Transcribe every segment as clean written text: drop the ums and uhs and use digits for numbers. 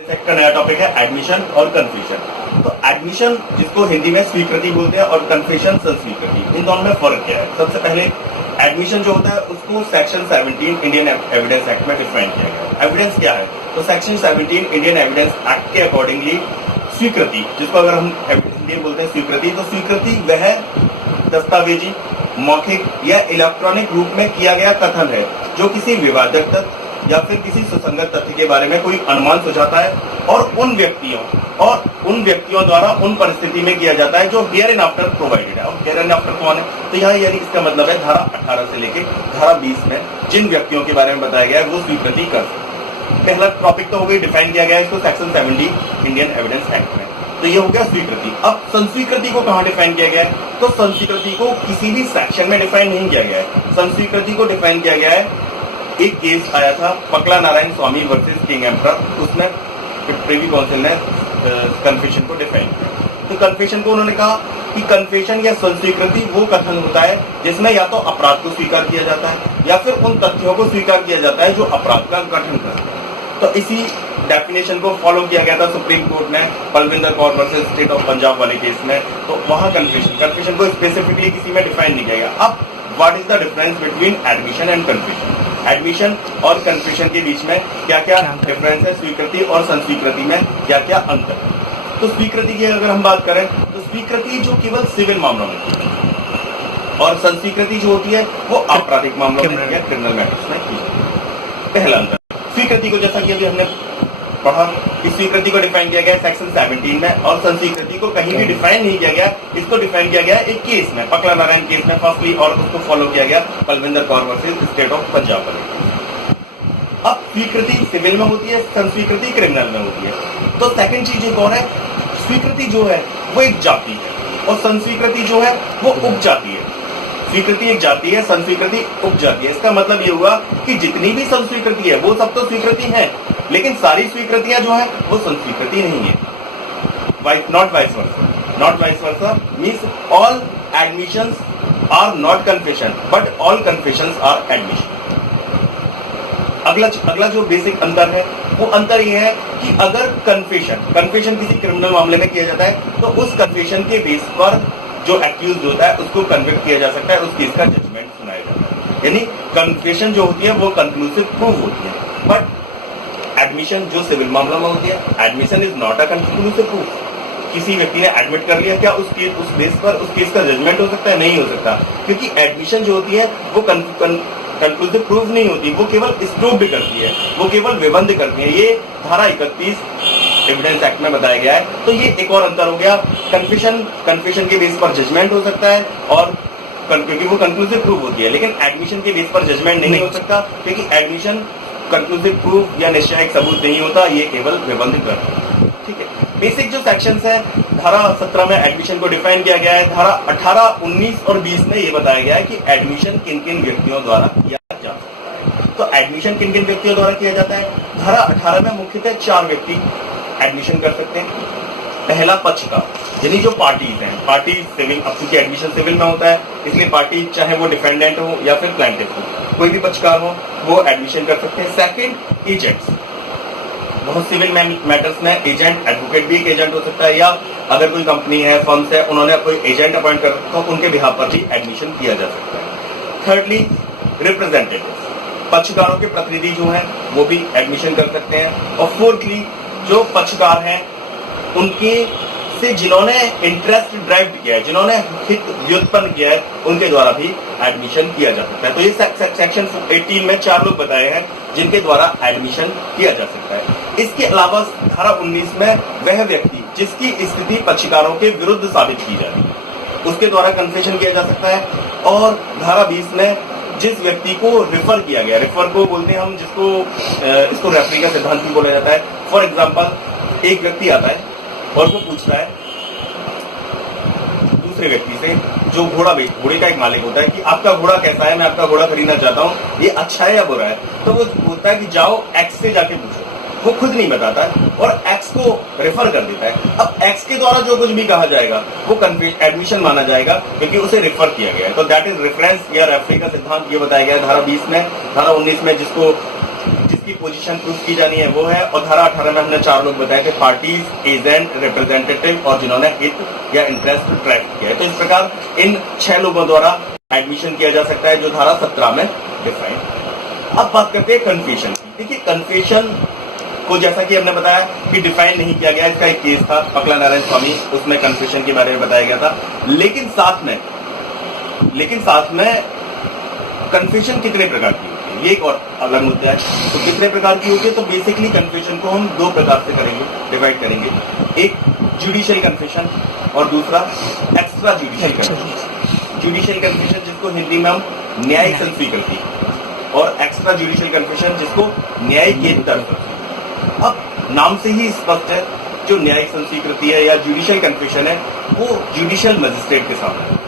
Sect का नया topic है एडमिशन और कन्फ्यूजन। तो एडमिशन जिसको हिंदी में स्वीकृति बोलते हैं और कन्फ्यूजन संस्वीकृति, इन दोनों में फर्क क्या है? सबसे पहले एडमिशन जो होता है उसको सेक्शन 17 इंडियन एविडेंस एक्ट में डिफाइन किया गया है। एविडेंस क्या है? तो सेक्शन 17 इंडियन एविडेंस एक्ट के अकॉर्डिंगली स्वीकृति, जिसको अगर हम हिंदी में बोलते हैं स्वीकृति, तो स्वीकृति वह दस्तावेजी, मौखिक या इलेक्ट्रॉनिक रूप में किया गया कथन है जो किसी विवादक तथ्य या फिर किसी सुसंगत तथ्य के बारे में कोई अनुमान सुझाता है और उन व्यक्तियों द्वारा उन परिस्थिति में किया जाता है जो हियर इन आफ्टर प्रोवाइडेड है। और हियर इन आफ्टर कौन है? तो यहाँ यानी इसका मतलब है धारा 18 से लेके धारा 20 में जिन व्यक्तियों के बारे में बताया गया है वो स्वीकृति कर सकते। पहला टॉपिक तो हो गई, डिफाइन किया गया है इसको सेक्शन 70 इंडियन एविडेंस एक्ट में। तो ये हो गया स्वीकृति। अब संस्वीकृति को कहाँ डिफाइन किया गया है? तो संस्वीकृति को किसी भी सेक्शन में डिफाइन नहीं किया गया है। संस्वीकृति को डिफाइन किया गया है, एक केस आया था पकला नारायण स्वामी वर्सेस किंग एम्परर, उसमें प्रिवी काउंसिल ने कन्फेशन को डिफाइन किया। तो कन्फेशन को उन्होंने कहा कि कन्फेशन या संस्वीकृति वो कथन होता है जिसमें या तो अपराध को स्वीकार किया जाता है या फिर उन तथ्यों को स्वीकार किया जाता है जो अपराध का गठन करते हैं। तो इसी डेफिनेशन को फॉलो किया गया था सुप्रीम कोर्ट ने Balwinder Kaur versus state of Punjab वाले केस में। तो वहां कन्फेशन को स्पेसिफिकली किसी में डिफाइन नहीं किया गया। अब what is the difference between admission and confession? Admission और कन्फ्यूजन के बीच में क्या क्या डिफरेंस है? स्वीकृति और संस्वीकृति में क्या क्या अंतर है? तो स्वीकृति की अगर हम बात करें तो स्वीकृति जो केवल सिविल मामलों में की और संस्वीकृति जो होती है वो आपराधिक मामलों में या क्रिमिनल मैटर्स में की। पहला अंतर स्वीकृति को, जैसा कि अभी हमने पढ़ा कि स्वीकृति को डिफाइन किया गया है सेक्शन 17 में और संस्वीकृति को कहीं भी डिफाइन नहीं किया गया। इसको डिफाइन किया गया है एक केस में, पकला नारायण केस में फर्स्टली, और उसको फॉलो किया गया Balwinder Kaur versus state of Punjab वाले। अब स्वीकृति सिविल में होती है, संस्वीकृति क्रिमिनल में होती है। तो सेकंड चीज एक और है, स्वीकृति जो है वो एक जाति है और संस्वीकृति जो है वो उपजाति है। स्वीकृति एक जाति है, संस्वीकृति उपजाति है। इसका मतलब ये हुआ कि जितनी भी संस्वीकृति है वो सब तो स्वीकृति है, लेकिन सारी स्वीकृतियां जो है वो संस्वीकृति नहीं है। Not vice versa means all admissions are not confession but all confessions are admission. अगला जो बेसिक अंतर है वो अंतर ये है कि अगर कन्फेशन किसी क्रिमिनल मामले में किया जाता है तो उस कन्फेशन के बेस पर जो एक्यूज होता है उसको कन्विक्ट किया जा सकता है, उस केस का जजमेंट सुनाया जाता है। यानी कन्फेशन जो होती है वो कंक्लूसिव प्रूफ होती है, बट एडमिशन जो सिविल मामला में होती है, admission is not a conclusive proof. किसी व्यक्ति ने एडमिट कर लिया, क्या उस बेस पर उस केस का जजमेंट हो सकता है? नहीं हो सकता, क्योंकि एडमिशन जो होती है वो कंक्लूसिव प्रूफ नहीं होती, वो केवल स्टॉप करती है, वो केवल विबंध करती है। ये धारा 31 एविडेंस एक्ट में बताया गया है। तो ये एक और अंतर हो गया। कन्फेशन के बेस पर जजमेंट हो सकता है और क्योंकि वो कंक्लूसिव प्रूफ होती है, लेकिन एडमिशन के बेस पर जजमेंट नहीं हो सकता क्योंकि एडमिशन कंक्लूसिव प्रूफ या निश्चयिक सबूत नहीं होता, ये केवल विबंध करता है। ठीक है, बेसिक जो सेक्शंस है, धारा 17 में एडमिशन को डिफाइन किया गया है। धारा 18, 19 और 20 में ये बताया गया है कि एडमिशन किन किन व्यक्तियों द्वारा किया जा सकता है। तो एडमिशन किन किन व्यक्तियों द्वारा किया जाता है? धारा 18 में मुख्यतः 4 व्यक्ति एडमिशन कर सकते हैं। पहला पक्षकार, यानी जो पार्टीज हैं, पार्टी सिविल, अब चूंकि एडमिशन सिविल में होता है इसलिए पार्टी चाहे वो डिफेंडेंट हो या फिर प्लेंटिफ हो, कोई भी पक्षकार हो वो एडमिशन कर सकते हैं। सेकंड, एजेंट्स, बहुत सिविल मैटर्स में एजेंट, एडवोकेट भी एक एजेंट हो सकता है, या अगर कोई कंपनी है, फर्म्स है, उन्होंने कोई एजेंट अपॉइंट कर रखा तो उनके बिहाफ पर भी एडमिशन किया जा सकता है। थर्डली, रिप्रेजेंटेटिव, पक्षकारों के प्रतिनिधि जो हैं वो भी एडमिशन कर सकते हैं। और फोर्थली, जो पक्षकार हैं उनके से जिन्होंने इंटरेस्ट ड्राइव किया है, जिन्होंने हित व्युत्पन्न किया है, उनके द्वारा भी एडमिशन किया जा सकता है। तो ये सेक्शन 18 में 4 लोग बताए हैं जिनके द्वारा एडमिशन किया जा सकता है। इसके अलावा धारा 19 में वह व्यक्ति जिसकी स्थिति पक्षकारों के विरुद्ध साबित की जाती है उसके द्वारा कन्फेशन किया जा सकता है। और धारा 20 में जिस व्यक्ति को रिफर किया गया, रिफर को बोलते हैं हम, इसको रेफरी का सिद्धांत भी बोला जाता है। फॉर एग्जाम्पल, एक व्यक्ति आता है और वो पूछता है दूसरे व्यक्ति से जो घोड़े का एक मालिक होता है कि आपका घोड़ा कैसा है, मैं आपका घोड़ा खरीदना चाहता हूँ, ये अच्छा है या बुरा है? तो वो बोलता है कि जाओ एक्स से जाके पूछो। वो खुद नहीं बताता है और एक्स को रेफर कर देता है। अब एक्स के द्वारा जो कुछ भी कहा जाएगा वो एडमिशन माना जाएगा क्योंकि उसे रेफर किया गया है। तो दैट इज रेफरेंस या रेफरी का सिद्धांत, ये बताया गया है धारा 20 में। धारा 19 में जिसकी जिसकी पोजीशन प्रूफ की जानी है वो है, और धारा 18 में हमने 4 लोग बताए थे, पार्टीज, एजेंट, रिप्रेजेंटेटिव और जिन्होंने हित या इंटरेस्ट ट्रैक किया है। तो इस प्रकार इन 6 लोगों द्वारा एडमिशन किया जा सकता है, जो धारा 17 में डिफाइन है। अब बात करते हैं कन्फेशन की। देखिए कन्फेशन को जैसा कि हमने बताया कि डिफाइन नहीं किया गया, इसका एक केस था पकला नारायण स्वामी, उसमें कन्फेशन के बारे में बताया गया था। लेकिन साथ में कन्फेशन कितने प्रकार की होती है, ये एक और अलग मुद्दा है। तो कितने प्रकार की होती है, तो बेसिकली कन्फेशन को हम 2 प्रकार से करेंगे, डिवाइड करेंगे। एक जुडिशियल कन्फेशन और दूसरा extra judicial confession. Judicial confession जिसको हिंदी में हम न्यायिक संस्वीकृति, और एक्स्ट्रा जुडिशियल कन्फेशन जिसको न्यायिकेतर। अब नाम से ही स्पष्ट है, जो न्यायिक संस्वीकृति है या जुडिशियल कन्फेशन है वो जुडिशियल मजिस्ट्रेट के सामने है,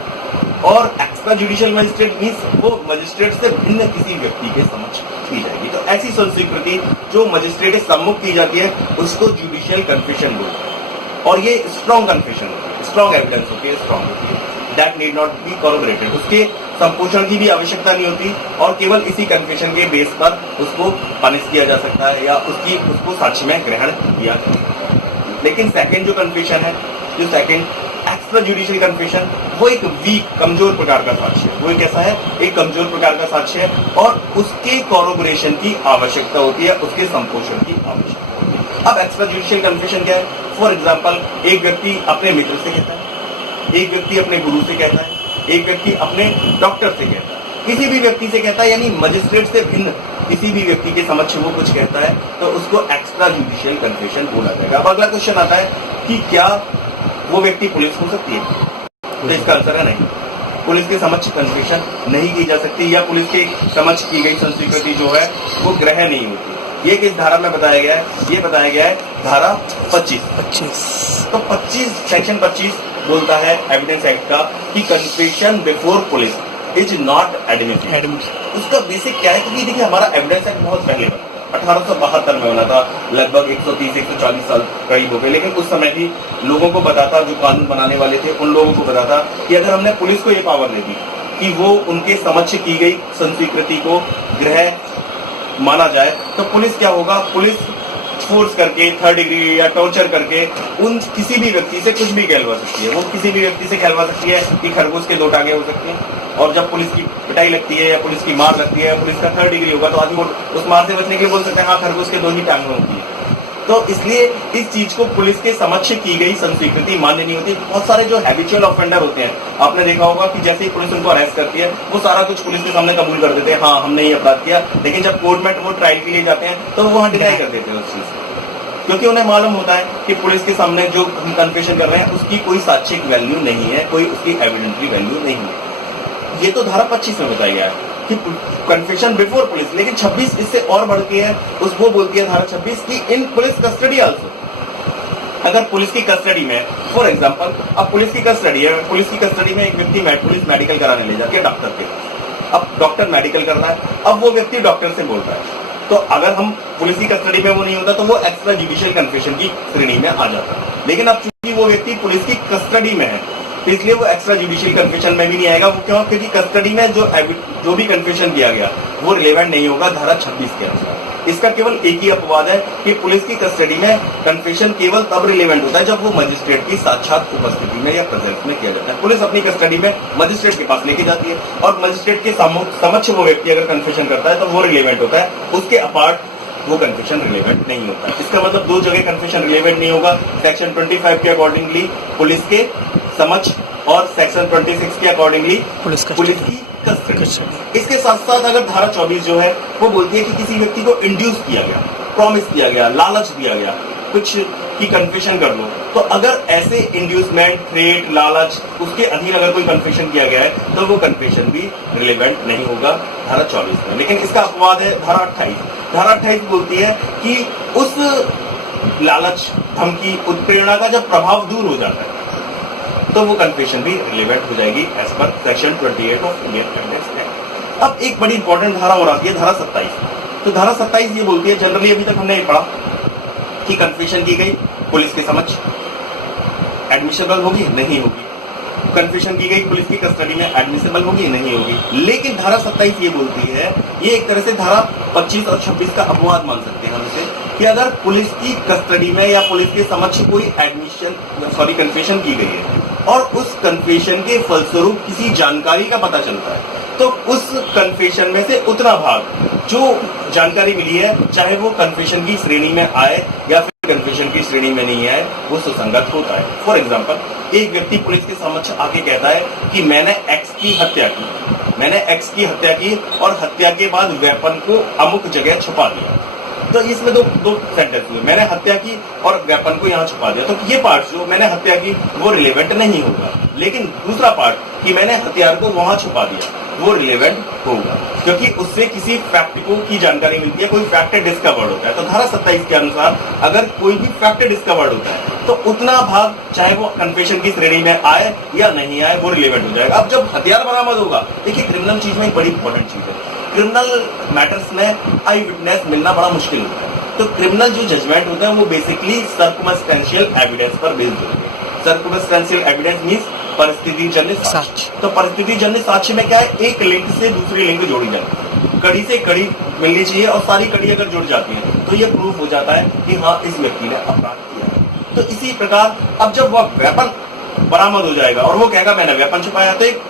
और एक्स्ट्रा जुडिशियल मजिस्ट्रेट मींस वो मजिस्ट्रेट से भिन्न किसी व्यक्ति के समक्ष की जाएगी। तो ऐसी संस्वीकृति जो मजिस्ट्रेट के सम्मुख की जाती है उसको जुडिशियल कन्फेशन बोलते हैं, और ये स्ट्रॉन्ग कन्फेशन होती है, स्ट्रॉन्ग एविडेंस होती है, स्ट्रॉन्ग होती है, that need not be corroborated. उसके संपोषण की भी आवश्यकता नहीं होती, और केवल इसी कन्फेशन के बेस पर उसको पनिश किया जा सकता है या उसको साक्ष्य में ग्रहण किया जा सकता है। लेकिन सेकंड जो कन्फेशन है, जो सेकंड एक्स्ट्रा जुडिशियल कन्फेशन, वो एक वीक, कमजोर प्रकार का साक्ष्य है। वो एक ऐसा है, एक कमजोर प्रकार का साक्ष्य है, और उसके कॉरोबोरेशन की आवश्यकता होती है, उसके संपोषण की आवश्यकता होती है। अब एक्स्ट्रा जुडिशियल कन्फेशन क्या है? फॉर एग्जाम्पल, एक व्यक्ति अपने मित्र से कहता है, एक व्यक्ति अपने गुरु से कहता है, एक व्यक्ति अपने डॉक्टर से कहता है, किसी भी व्यक्ति से कहता है, यानी मजिस्ट्रेट से भिन्न किसी भी व्यक्ति के समक्ष वो कुछ कहता है, तो उसको एक्स्ट्रा जुडिशियल कन्फेशन बोला जाएगा। अब अगला क्वेश्चन आता है कि क्या वो व्यक्ति पुलिस हो सकती है? तो इसका आंसर है नहीं, पुलिस के समक्ष कन्फेशन नहीं की जा सकती, या पुलिस के समक्ष की गई संस्वीकृति जो है वो ग्रहण नहीं होती। ये किस धारा में बताया गया है? ये बताया गया है धारा 25। तो 25 सेक्शन 25 बोलता है एविडेंस एक्ट का कि confession before police is not admissible. उसका बेसिक क्या है? क्योंकि देखिए हमारा एविडेंस एक्ट बहुत पहले बना था, 1872 में बना था, लगभग 130-140 साल करीब हो गए। लेकिन उस समय भी लोगों को पता था, जो कानून बनाने वाले थे उन लोगों को पता था कि अगर हमने पुलिस को ये पावर दे दी कि वो उनके समक्ष की गई संस्वीकृति को ग्रह माना जाए, तो पुलिस क्या होगा? पुलिस फोर्स करके, 3rd डिग्री या टॉर्चर करके उन किसी भी व्यक्ति से कुछ भी कहलवा सकती है। वो किसी भी व्यक्ति से कहलवा सकती है कि खरगोश के 2 टांगे हो सकती हैं, और जब पुलिस की पिटाई लगती है या पुलिस की मार लगती है, पुलिस का 3rd डिग्री होगा, तो आदमी उस मार से बचने के लिए बोल सकते हैं हाँ खरगोश के 2 ही टांगे होती है। तो इसलिए इस चीज को पुलिस के समक्ष की गई संस्वीकृति मान्य नहीं होती। बहुत सारे जो हैबिचुअल ऑफेंडर होते हैं, आपने देखा होगा कि जैसे ही पुलिस उनको अरेस्ट करती है वो सारा कुछ पुलिस के सामने कबूल कर देते हैं, हाँ हमने ये अपराध किया, लेकिन जब कोर्ट में वो ट्रायल के लिए जाते हैं तो वो वहां डिनाई कर देते हैं उस चीज को, क्योंकि उन्हें मालूम होता है कि पुलिस के सामने जो हम कन्फेशन कर रहे हैं उसकी कोई साक्ष्यिक वैल्यू नहीं है, कोई उसकी एविडेंटरी वैल्यू नहीं है। ये तो धारा 25 में बताया गया है कि कन्फेशन बिफोर पुलिस। लेकिन 26 इससे और बढ़ के है, उसको बोलती है धारा 26 की इन पुलिस कस्टडी आल्सो। अगर पुलिस की कस्टडी में, फॉर एग्जांपल, अब पुलिस की कस्टडी है, पुलिस की कस्टडी में एक व्यक्ति पुलिस मेडिकल कराने ले जाती है डॉक्टर के पास। अब डॉक्टर मेडिकल कर रहा है, अब वो व्यक्ति डॉक्टर से बोल रहा है, तो अगर हम पुलिस की कस्टडी में वो नहीं होता तो वो एक्स्ट्रा जुडिशियल कन्फेशन की श्रेणी में आ जाता है। लेकिन अब चूंकि वो व्यक्ति पुलिस की कस्टडी में है, तो इसलिए वो एक्स्ट्रा जुडिशियल कन्फेशन में भी नहीं आएगा। वो क्यों? क्योंकि कस्टडी में जो भी कन्फेशन किया गया वो रिलेवेंट नहीं होगा धारा 26 के अनुसार। इसका केवल एक ही अपवाद है कि पुलिस की कस्टडी में कन्फेशन केवल तब रिलेवेंट होता है जब वो मजिस्ट्रेट की साक्षात उपस्थिति में या प्रेजेंस में किया जाता है। पुलिस अपनी कस्टडी में मजिस्ट्रेट के पास लेके जाती है, और मजिस्ट्रेट के समक्ष वो व्यक्ति अगर कन्फेशन करता है तो वो रिलेवेंट होता है, उसके अपार्ट वो कन्फेशन रिलेवेंट नहीं होता है। इसका मतलब 2 जगह कन्फेशन रिलेवेंट नहीं होगा, सेक्शन 25 के अकॉर्डिंगली पुलिस के समक्ष, और सेक्शन 26 के अकॉर्डिंगली पुलिस की कस्टडी। इसके साथ साथ अगर धारा 24 जो है वो बोलती है कि किसी व्यक्ति को इंड्यूस किया गया, प्रॉमिस किया गया, लालच दिया गया कुछ की कन्फेशन कर लो, तो अगर ऐसे इंड्यूसमेंट, थ्रेट, लालच, उसके अधीन अगर कोई कन्फेशन किया गया है तो वो कन्फेशन भी रिलेवेंट नहीं होगा धारा 24 में। लेकिन इसका अपवाद है धारा 28। धारा 28 बोलती है कि उस लालच, धमकी, उत्प्रेरणा का जब प्रभाव दूर हो जाता है तो वो कन्फेशन भी रिलेवेंट हो जाएगी as per section 28 of Indian evidence act. अब एक बड़ी इंपॉर्टेंट धारा और आती है धारा 27। तो धारा 27 ये बोलती है, जनरली अभी तक हमने ये पढ़ा कि कन्फेशन की गई पुलिस के समक्ष एडमिशनेबल होगी, नहीं होगी। कन्फेशन की गई पुलिस की कस्टडी में एडमिसिबल होगी, नहीं होगी। लेकिन धारा 27 ये बोलती है, ये एक तरह से धारा 25 और 26 का अपवाद मान सकते हैं हम इसे, कि अगर पुलिस की कस्टडी में या पुलिस के समक्ष कोई कन्फेशन की गई है और उस कन्फेशन के फलस्वरूप किसी जानकारी का पता चलता है, तो उस कन्फेशन में से उतना भाग जो जानकारी मिली है, चाहे वो कन्फेशन की श्रेणी में आए या फिर कन्फेशन की श्रेणी में नहीं आए, वो सुसंगत होता है। फॉर एग्जाम्पल, एक व्यक्ति पुलिस के समक्ष आके कहता है कि मैंने एक्स की हत्या की और हत्या के बाद वेपन को अमुक जगह छुपा दिया। तो इसमें दो सेंटेंस हुए, मैंने हत्या की और वेपन को यहाँ छुपा दिया। तो ये पार्ट जो मैंने हत्या की वो रिलेवेंट नहीं होगा, लेकिन दूसरा पार्ट कि मैंने हथियार को वहां छुपा दिया वो रिलेवेंट होगा, क्योंकि उससे किसी फैक्ट को की जानकारी मिलती है, कोई फैक्ट डिस्कवर्ड होता है। तो धारा 27 के अनुसार अगर कोई भी फैक्ट डिस्कवर्ड होता है तो उतना भाग चाहे वो कन्फेशन की श्रेणी में आए या नहीं आए वो रिलेवेंट हो जाएगा। अब जब हथियार बरामद होगा, देखिए क्रिमिनल चीज में एक बड़ी इंपॉर्टेंट चीज है, क्रिमिनल मैटर्स में आई विटनेस मिलना बड़ा मुश्किल होता है। तो क्रिमिनल जो जजमेंट होता है वो बेसिकली सर्कमस्टेंशियल एविडेंस पर बेस्ड होते हैं। सर्कमस्टेंशियल एविडेंस मीन्स परिस्थिति जन्य साक्ष्य। तो परिस्थिति जन्य साक्ष्य में क्या है, एक लिंक से दूसरी लिंक जोड़ी जाती है, कड़ी से कड़ी मिलनी चाहिए और सारी कड़ी अगर जुड़ जाती है तो ये प्रूफ हो जाता है कि हाँ इस व्यक्ति ने अपराध किया है। तो इसी प्रकार अब जब वह वेपन बरामद हो जाएगा और वो कहेगा मैंने वेपन छुपाया, तो एक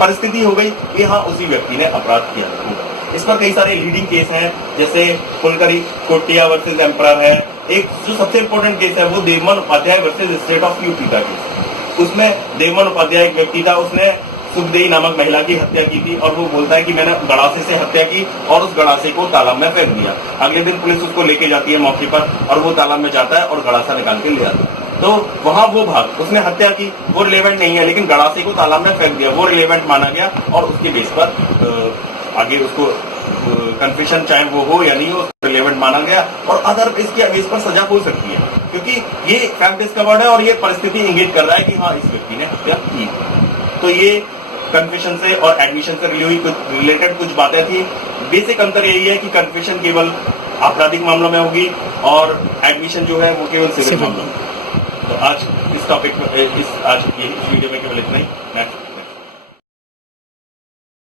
परिस्थिति हो गई कि हाँ उसी व्यक्ति ने अपराध किया होगा। इस पर कई सारे लीडिंग केस हैं, जैसे फुलकरी कोटिया वर्सेस एम्परर है। एक जो सबसे इंपॉर्टेंट केस है वो Devman Upadhyay versus state of UP का केस। उसमें देवमन उपाध्याय एक व्यक्ति था, उसने सुखदेई नामक महिला की हत्या की थी और वो बोलता है कि मैंने गड़ासे से हत्या की और उस गड़ासे को तालाब में फेंक दिया। अगले दिन पुलिस उसको लेके जाती है मौके पर और वो तालाब में जाता है और गड़ासा निकाल के ले आता है। तो वहां वो भाग उसने हत्या की वो रिलेवेंट नहीं है, लेकिन गड़ासे को तालाब में फेंक दिया वो रिलेवेंट माना गया और उसके बेस पर आगे उसको कन्फेशन चाहे वो हो या नहीं हो रिलेवेंट माना गया और अदर इसके बेस पर सजा हो सकती है, क्योंकि ये फैक्ट डिस्कवर्ड है और ये परिस्थिति इंगित कर रहा है कि हाँ इस व्यक्ति ने हत्या की। तो ये कन्फेशन से और एडमिशन से रिलेटेड कुछ बातें थी। बेसिक अंतर यही है कि कन्फेशन केवल आपराधिक मामलों में होगी और एडमिशन जो है वो केवल सिविल मामलों में। तो आज इस टॉपिक में आज इस वीडियो में केवल इतना ही।